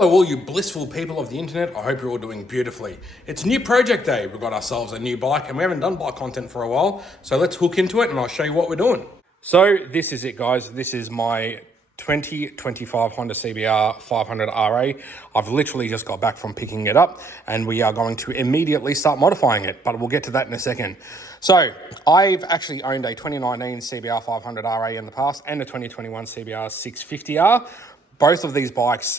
Hello all you blissful people of the internet, I hope you're all doing beautifully. It's new project day, we've got ourselves a new bike and we haven't done bike content for a while, so let's hook into it and I'll show you what we're doing. So this is it guys, this is my 2025 Honda CBR500RA. I've literally just got back from picking it up and we are going to immediately start modifying it, but we'll get to that in a second. So I've actually owned a 2019 CBR500RA in the past and a 2021 CBR650R. Both of these bikes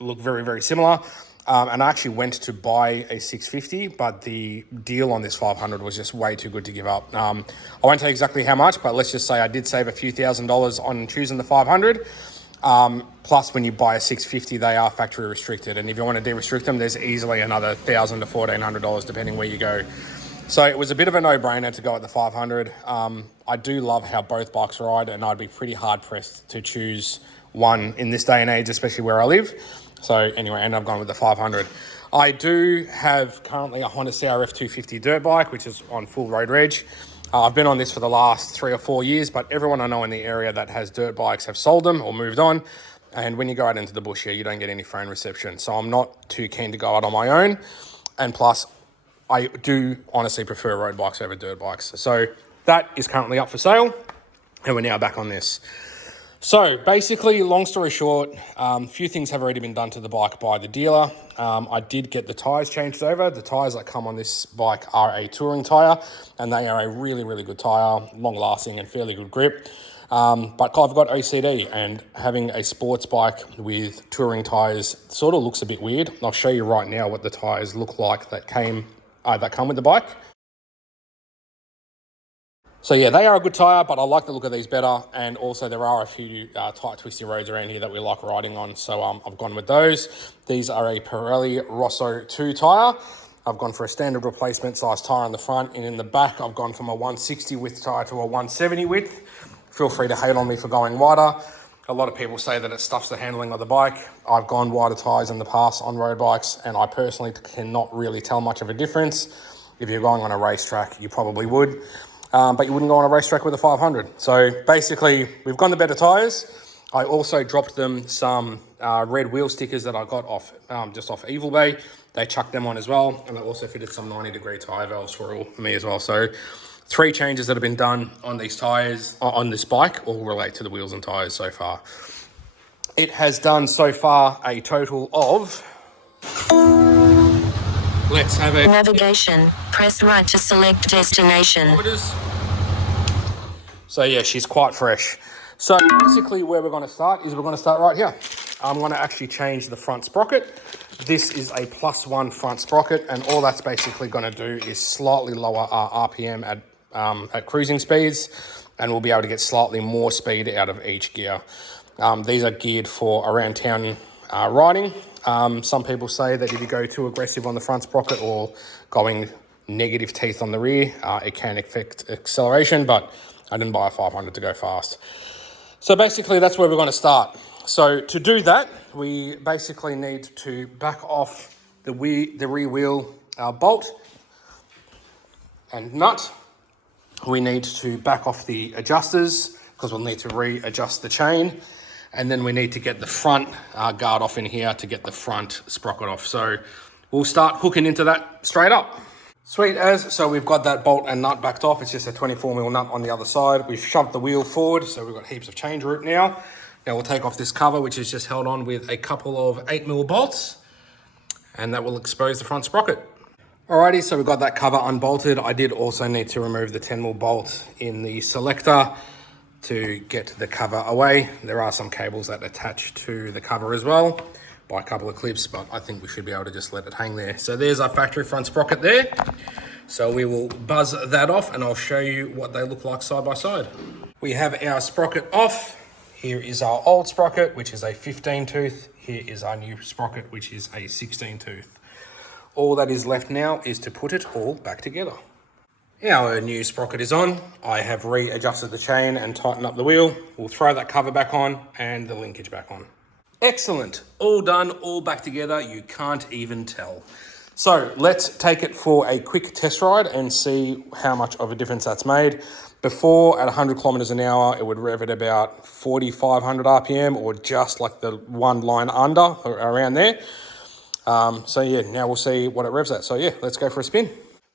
look very, very similar. And I actually went to buy a 650, but the deal on this 500 was just way too good to give up. I won't tell you exactly how much, but let's just say I did save a few $1,000s on choosing the 500. Plus, when you buy a 650, they are factory restricted. And if you want to de-restrict them, there's easily another $1,000 to $1,400, depending where you go. So it was a bit of a no-brainer to go at the 500. I do love how both bikes ride, and I'd be pretty hard-pressed to choose one in this day and age, especially where I live. So anyway, I ended up going with the 500. I do have currently a Honda CRF250 dirt bike, which is on full road reg. I've been on this for the last 3 or 4 years, but everyone I know in the area that has dirt bikes have sold them or moved on. And when you go out into the bush here, you don't get any phone reception. So I'm not too keen to go out on my own. And plus, I do honestly prefer road bikes over dirt bikes. So that is currently up for sale. And we're now back on this. So basically, long story short, a few things have already been done to the bike by the dealer. I did get the tyres changed over. The tyres that come on this bike are a touring tyre, and they are a really, really good tyre, long lasting and fairly good grip. But I've got OCD, and having a sports bike with touring tyres sort of looks a bit weird. I'll show you right now what the tyres look like that come with the bike. So yeah, they are a good tyre, but I like the look of these better. And also there are a few tight, twisty roads around here that we like riding on. So I've gone with those. These are a Pirelli Rosso 2 tyre. I've gone for a standard replacement size tyre in the front, and in the back, I've gone from a 160 width tyre to a 170 width. Feel free to hate on me for going wider. A lot of people say that it stuffs the handling of the bike. I've gone wider tyres in the past on road bikes, and I personally cannot really tell much of a difference. If you're going on a racetrack, you probably would. But you wouldn't go on a racetrack with a 500. So basically, we've gone the better tyres. I also dropped them some red wheel stickers that I got off just off Evil Bay. They chucked them on as well. And I also fitted some 90-degree tyre valves for me as well. So 3 changes that have been done on these tyres, on this bike, all relate to the wheels and tyres so far. It has done so far a total of... Let's have a navigation. Press right to select destination. So yeah, she's quite fresh. So basically where we're going to start is we're going to start right here. I'm going to actually change the front sprocket. This is a +1 front sprocket, and all that's basically going to do is slightly lower our RPM at cruising speeds, and we'll be able to get slightly more speed out of each gear. These are geared for around town riding. Some people say that if you go too aggressive on the front sprocket or going negative teeth on the rear, it can affect acceleration, but I didn't buy a 500 to go fast. So basically that's where we're going to start. So to do that, we basically need to back off the rear wheel bolt and nut. We need to back off the adjusters because we'll need to readjust the chain. And then we need to get the front guard off in here to get the front sprocket off. So we'll start hooking into that straight up. Sweet as, so we've got that bolt and nut backed off. It's just a 24mm nut on the other side. We've shoved the wheel forward, so we've got heaps of change route now. Now we'll take off this cover, which is just held on with a couple of 8mm bolts, and that will expose the front sprocket. Alrighty, so we've got that cover unbolted. I did also need to remove the 10mm bolt in the selector to get the cover away. There are some cables that attach to the cover as well by a couple of clips, but I think we should be able to just let it hang there. So there's our factory front sprocket there. So we will buzz that off and I'll show you what they look like side by side. We have our sprocket off. Here is our old sprocket, which is a 15 tooth. Here is our new sprocket, which is a 16 tooth. All that is left now is to put it all back together. Our new sprocket is on. I have readjusted the chain and tightened up the wheel. We'll throw that cover back on and the linkage back on. Excellent. All done, all back together. You can't even tell. So let's take it for a quick test ride and see how much of a difference that's made. Before, at 100 kilometers an hour, it would rev at about 4,500 RPM, or just like the one line under, or around there. So yeah, now we'll see what it revs at. So yeah, let's go for a spin.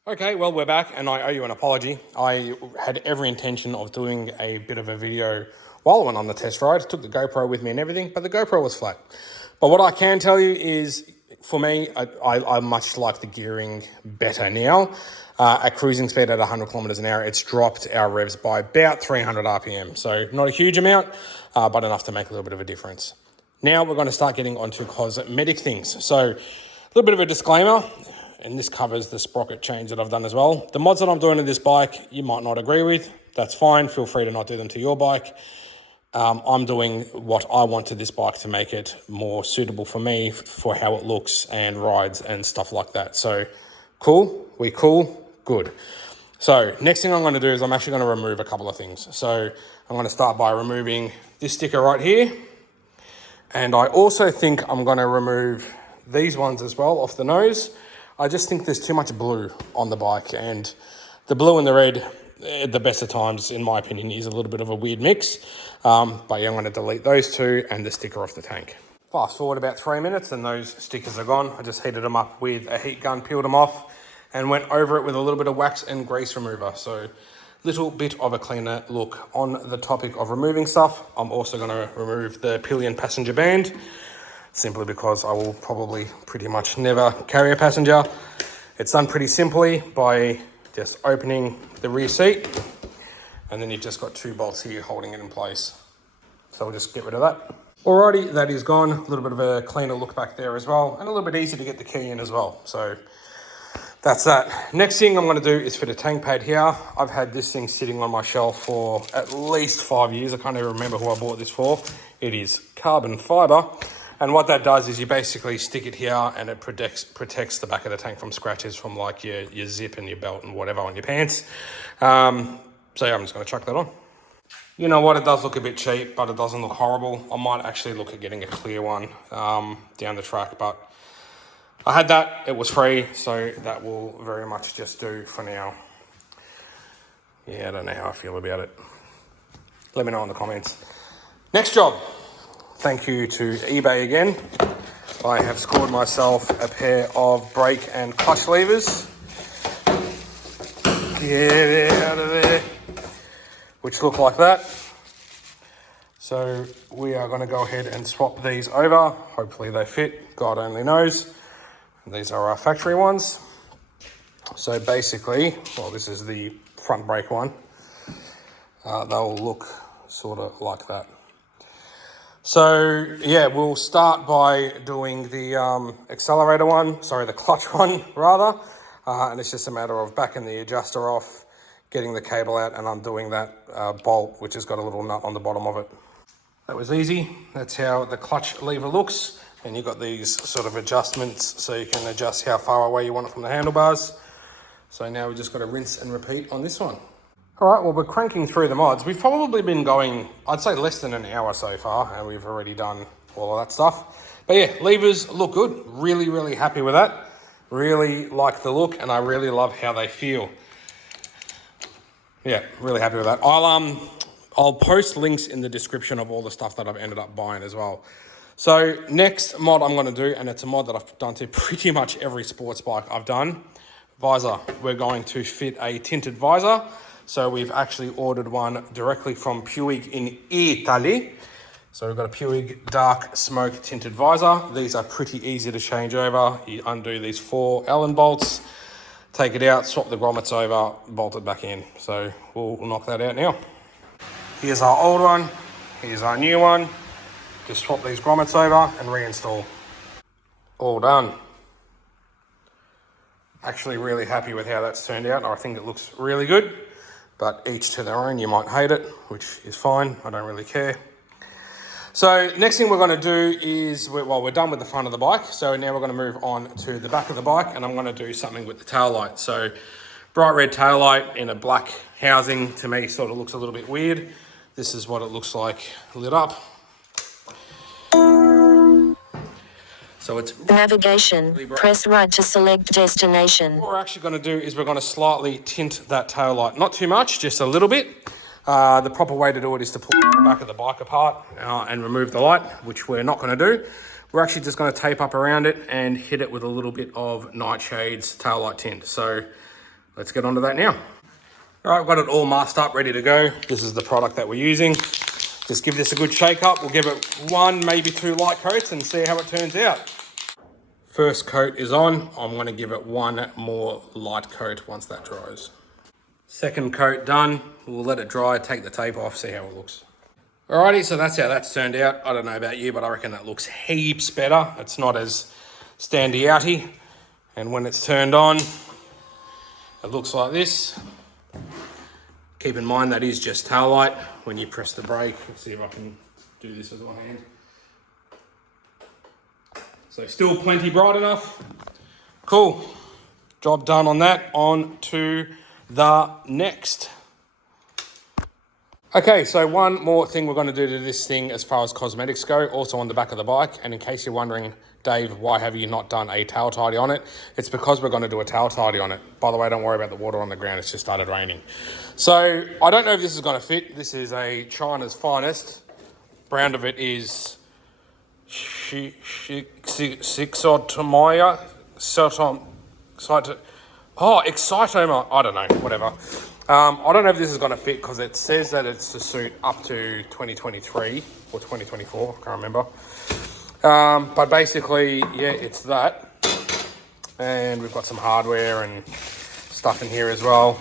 Okay, well, we're back, and I owe you an apology. I had every intention of doing a bit of a video while I went on the test ride. Took the GoPro with me and everything, but the GoPro was flat. But what I can tell you is, for me, I much like the gearing better now. At cruising speed at 100 kilometers an hour, it's dropped our revs by about 300 RPM. So not a huge amount, but enough to make a little bit of a difference. Now we're going to start getting onto cosmetic things. So a little bit of a disclaimer, and this covers the sprocket change that I've done as well. The mods that I'm doing to this bike, you might not agree with. That's fine. Feel free to not do them to your bike. I'm doing what I want to this bike to make it more suitable for me, for how it looks and rides and stuff like that. So cool, we cool, good. So next thing I'm going to do is I'm actually going to remove a couple of things. So I'm going to start by removing this sticker right here. And I also think I'm going to remove these ones as well off the nose. I just think there's too much blue on the bike, and the blue and the red, at the best of times, in my opinion, is a little bit of a weird mix. But yeah, I'm going to delete those two and the sticker off the tank. Fast forward about 3 minutes and those stickers are gone. I just heated them up with a heat gun, peeled them off, and went over it with a little bit of wax and grease remover. So little bit of a cleaner look. On the topic of removing stuff, I'm also going to remove the Pillion passenger band, simply because I will probably pretty much never carry a passenger. It's done pretty simply by just opening the rear seat, and then you've just got two bolts here holding it in place. So we'll just get rid of that. Alrighty, that is gone. A little bit of a cleaner look back there as well, and a little bit easier to get the key in as well. So that's that. Next thing I'm going to do is fit a tank pad here. I've had this thing sitting on my shelf for at least 5 years. I can't even remember who I bought this for. It is carbon fiber. And what that does is you basically stick it here, and it protects the back of the tank from scratches from like your zip and your belt and whatever on your pants. So yeah, I'm just going to chuck that on. You know what, it does look a bit cheap, but it doesn't look horrible. I might actually look at getting a clear one down the track, but I had that, it was free, so that will very much just do for now. Yeah, I don't know how I feel about it. Let me know in the comments. Next job. Thank you to eBay again. I have scored myself a pair of brake and clutch levers. Get it out of there. Which look like that. So we are going to go ahead and swap these over. Hopefully they fit, God only knows. These are our factory ones. So basically, well, this is the front brake one. They'll look sort of like that. So yeah, we'll start by doing the accelerator one, sorry, the clutch one rather. And it's just a matter of backing the adjuster off, getting the cable out, and undoing that bolt, which has got a little nut on the bottom of it. That was easy. That's how the clutch lever looks. And you've got these sort of adjustments so you can adjust how far away you want it from the handlebars. So now we've just got to rinse and repeat on this one. All right, well, we're cranking through the mods. We've probably been going, I'd say, less than an hour so far, and we've already done all of that stuff. But yeah, levers look good. Really, really happy with that. Really like the look, and I really love how they feel. Yeah, really happy with that. I'll post links in the description of all the stuff that I've ended up buying as well. So next mod I'm going to do, and it's a mod that I've done to pretty much every sports bike I've done, visor. We're going to fit a tinted visor. So we've actually ordered one directly from Puig in Italy. So we've got a Puig dark smoke tinted visor. These are pretty easy to change over. You undo these 4 Allen bolts, take it out, swap the grommets over, bolt it back in. So we'll knock that out now. Here's our old one. Here's our new one. Just swap these grommets over and reinstall. All done. Actually really happy with how that's turned out. I think it looks really good, but each to their own. You might hate it, which is fine. I don't really care. So next thing we're going to do is, we're done with the front of the bike. So now we're going to move on to the back of the bike, and I'm going to do something with the tail light. So bright red tail light in a black housing, to me, sort of looks a little bit weird. This is what it looks like lit up. So it's... Navigation. Press right to select destination. What we're actually going to do is we're going to slightly tint that tail light. Not too much, just a little bit. The proper way to do it is to pull the back of the bike apart and remove the light, which we're not going to do. We're actually just going to tape up around it and hit it with a little bit of Nightshade's tail light tint. So let's get onto that now. All right, I've got it all masked up, ready to go. This is the product that we're using. Just give this a good shake up. We'll give it 1, maybe 2 light coats and see how it turns out. First coat is on. I'm going to give it 1 more light coat once that dries. Second coat done. We'll let it dry, take the tape off, see how it looks. Alrighty, so that's how that's turned out. I don't know about you, but I reckon that looks heaps better. It's not as standy outy. And when it's turned on, it looks like this. Keep in mind that is just tail light. When you press the brake, let's see if I can do this with one hand. So still plenty bright enough. Cool. Job done on that. On to the next. Okay, so one more thing we're going to do to this thing as far as cosmetics go, also on the back of the bike. And in case you're wondering, Dave, why have you not done a tail tidy on it? It's because we're going to do a tail tidy on it. By the way, don't worry about the water on the ground. It's just started raining. So I don't know if this is going to fit. This is a China's finest. Brand of it is Xitomer. Xitomer. I don't know, whatever. I don't know if this is going to fit because it says that it's to suit up to 2023 or 2024. I can't remember. But basically, yeah, it's that. And we've got some hardware and stuff in here as well.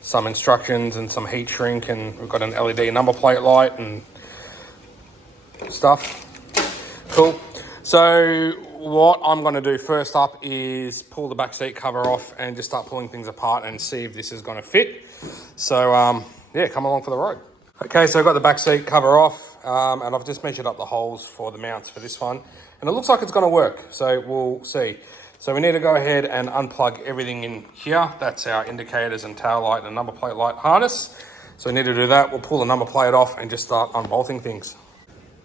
Some instructions and some heat shrink, and we've got an LED number plate light and stuff. Cool. So what I'm going to do first up is pull the back seat cover off and just start pulling things apart and see if this is going to fit. So yeah, come along for the ride. Okay, so I've got the back seat cover off and I've just measured up the holes for the mounts for this one, and it looks like it's going to work, so we'll see. So we need to go ahead and unplug everything in here. That's our indicators and tail light and number plate light harness. So we need to do that. We'll pull the number plate off and just start unbolting things.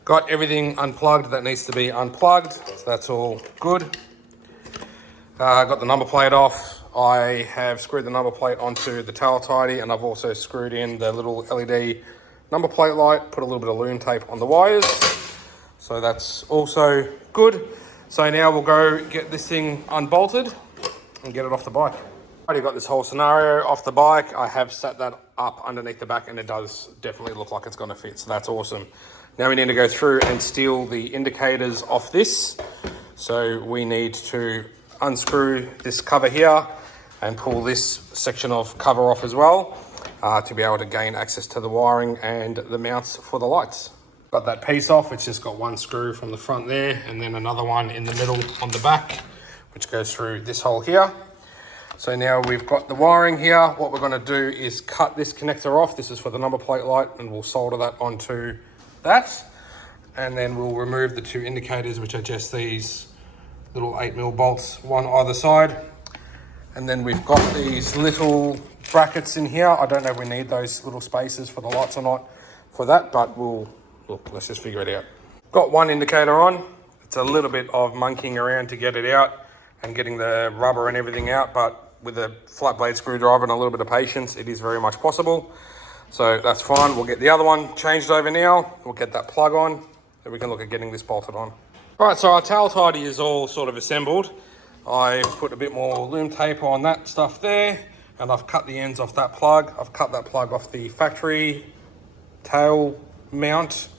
Got everything unplugged that needs to be unplugged, so that's all good. Got the number plate off. I have screwed the number plate onto the tail tidy, and I've also screwed in the little LED number plate light, put a little bit of loom tape on the wires. So that's also good. So now we'll go get this thing unbolted and get it off the bike. Already got this whole scenario off the bike. I have set that up underneath the back, and it does definitely look like it's going to fit, so that's awesome. Now we need to go through and steal the indicators off this. So we need to unscrew this cover here and pull this section of cover off as well to be able to gain access to the wiring and the mounts for the lights. Got that piece off. It's just got one screw from the front there and then another one in the middle on the back, which goes through this hole here. So now we've got the wiring here. What we're going to do is cut this connector off. This is for the number plate light, and we'll solder that onto that. And then we'll remove the 2 indicators, which are just these little 8mm bolts, one either side. And then we've got these little brackets in here. I don't know if we need those little spaces for the lights or not for that, but let's just figure it out. Got one indicator on. It's a little bit of monkeying around to get it out and getting the rubber and everything out, but with a flat blade screwdriver and a little bit of patience, it is very much possible. So that's fine. We'll get the other one changed over now. We'll get that plug on, then we can look at getting this bolted on. All right, so our tail tidy is all sort of assembled. I put a bit more loom tape on that stuff there, and I've cut the ends off that plug. I've cut that plug off the factory tail mount.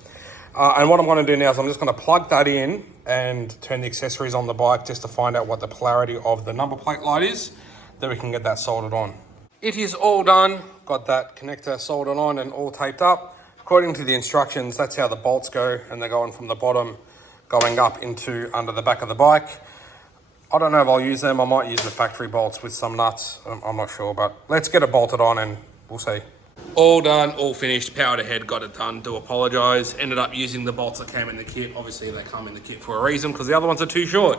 And what I'm going to do now is I'm just going to plug that in and turn the accessories on the bike just to find out what the polarity of the number plate light is. Then we can get that soldered on. It is all done. Got that connector soldered on and all taped up. According to the instructions, that's how the bolts go, and they're going from the bottom going up into under the back of the bike. I don't know if I'll use them. I might use the factory bolts with some nuts. I'm not sure, but let's get it bolted on and we'll see. All done, all finished, powered ahead, got it done. Do apologise. Ended up using the bolts that came in the kit. Obviously they come in the kit for a reason because the other ones are too short.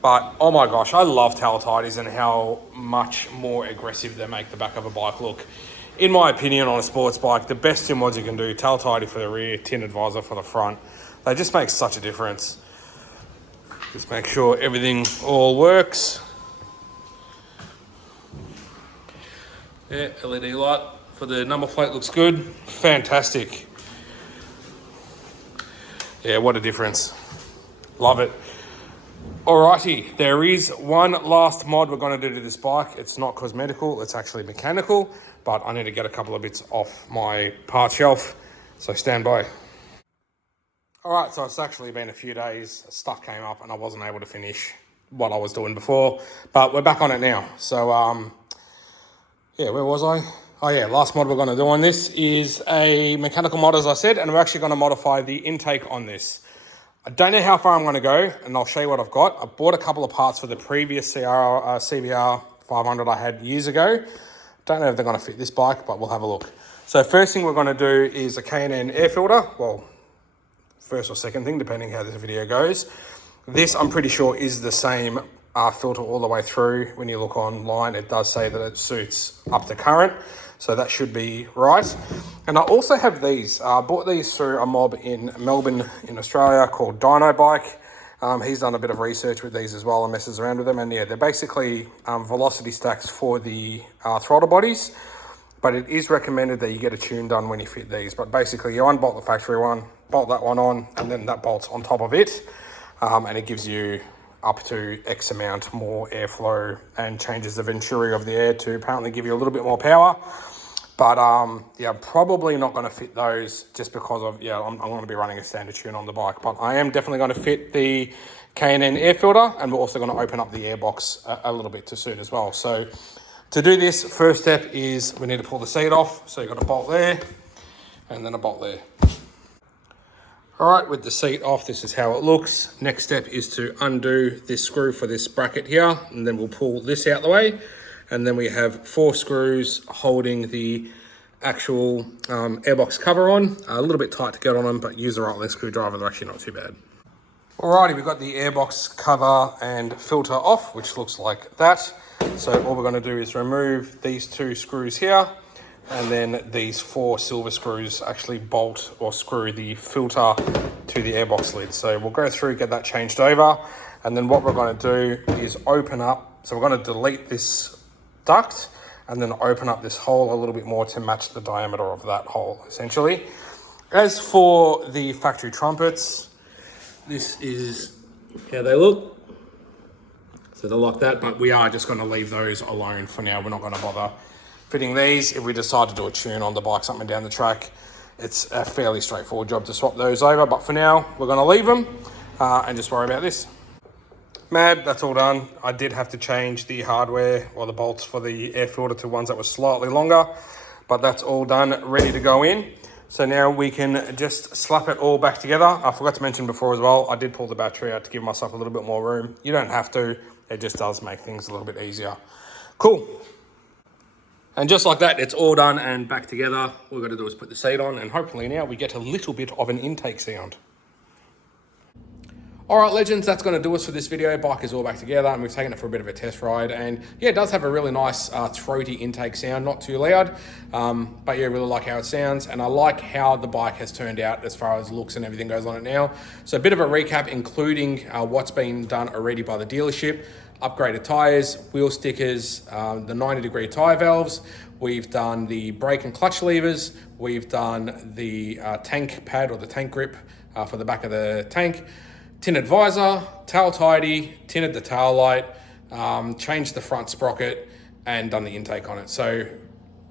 But oh my gosh, I love tail tidies and how much more aggressive they make the back of a bike look. In my opinion, on a sports bike, the best mods you can do, tail tidy for the rear, tinted visor for the front. They just make such a difference. Just make sure everything all works. Yeah, LED light for the number plate looks good. Fantastic. Yeah, what a difference. Love it. Alrighty, there is one last mod we're going to do to this bike. It's not cosmetical, it's actually mechanical, but I need to get a couple of bits off my part shelf, so stand by. Alright, so it's actually been a few days. Stuff came up and I wasn't able to finish what I was doing before, but we're back on it now. So, yeah, where was I? Oh yeah, last mod we're going to do on this is a mechanical mod, as I said, and we're actually going to modify the intake on this. I don't know how far I'm going to go, and I'll show you what I've got. I bought a couple of parts for the previous CBR500 I had years ago. Don't know if they're going to fit this bike, but we'll have a look. So first thing we're going to do is a K&N air filter. Well, first or second thing, depending how this video goes. This, I'm pretty sure, is the same filter all the way through. When you look online, it does say that it suits up to current. So that should be right. And I also have these. I bought these through a mob in Melbourne in Australia called Dino Bike. He's done a bit of research with these as well and messes around with them. And yeah, they're basically velocity stacks for the throttle bodies. But it is recommended that you get a tune done when you fit these. But basically you unbolt the factory one, bolt that one on, and then that bolts on top of it. And it gives you up to X amount more airflow and changes the venturi of the air to apparently give you a little bit more power. But yeah, I'm probably not going to fit those just because of, yeah, I'm going to be running a standard tune on the bike. But I am definitely going to fit the K&N air filter, and we're also going to open up the airbox a little bit to suit as well. So to do this, first step is we need to pull the seat off. So you've got a bolt there and then a bolt there. All right, with the seat off, this is how it looks. Next step is to undo this screw for this bracket here, and then we'll pull this out the way. And then we have 4 screws holding the actual airbox cover on. A little bit tight to get on them, but use the right length screwdriver, they're actually not too bad. Alrighty, we've got the airbox cover and filter off, which looks like that. So all we're gonna do is remove these 2 screws here, and then these 4 silver screws actually bolt or screw the filter to the airbox lid. So we'll go through, get that changed over, and then what we're going to do is open up. So we're going to delete this duct and then open up this hole a little bit more to match the diameter of that hole, essentially. As for the factory trumpets, this is how they look. So they're like that, but we are just going to leave those alone for now. We're not going to bother fitting these. If we decide to do a tune on the bike, something down the track, it's a fairly straightforward job to swap those over. But for now, we're going to leave them and just worry about this. Mad, that's all done. I did have to change the hardware or the bolts for the air filter to ones that were slightly longer, but that's all done, ready to go in. So now we can just slap it all back together. I forgot to mention before as well, I did pull the battery out to give myself a little bit more room. You don't have to, it just does make things a little bit easier. Cool. And just like that, it's all done and back together. All we've got to do is put the seat on, and hopefully now we get a little bit of an intake sound. All right, legends, that's going to do us for this video. Bike is all back together and we've taken it for a bit of a test ride. And yeah, it does have a really nice throaty intake sound, not too loud. But yeah, really like how it sounds. And I like how the bike has turned out as far as looks and everything goes on it now. So a bit of a recap, including what's been done already by the dealership. Upgraded tyres, wheel stickers, the 90-degree tyre valves. We've done the brake and clutch levers. We've done the tank pad or the tank grip for the back of the tank. Tinted visor, tail tidy, tinted the tail light, changed the front sprocket, and done the intake on it. So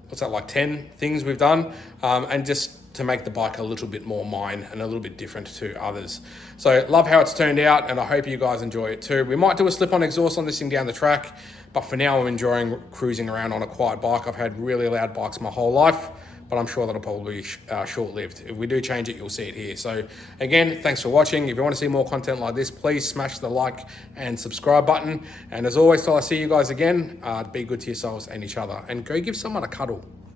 what's that, like 10 things we've done, and just to make the bike a little bit more mine and a little bit different to others. So love how it's turned out, and I hope you guys enjoy it too. We might do a slip-on exhaust on this thing down the track, but for now I'm enjoying cruising around on a quiet bike. I've had really loud bikes my whole life, but I'm sure that'll probably be short-lived. If we do change it, you'll see it here. So again, thanks for watching. If you want to see more content like this, please smash the like and subscribe button. And as always, till I see you guys again, be good to yourselves and each other, and go give someone a cuddle.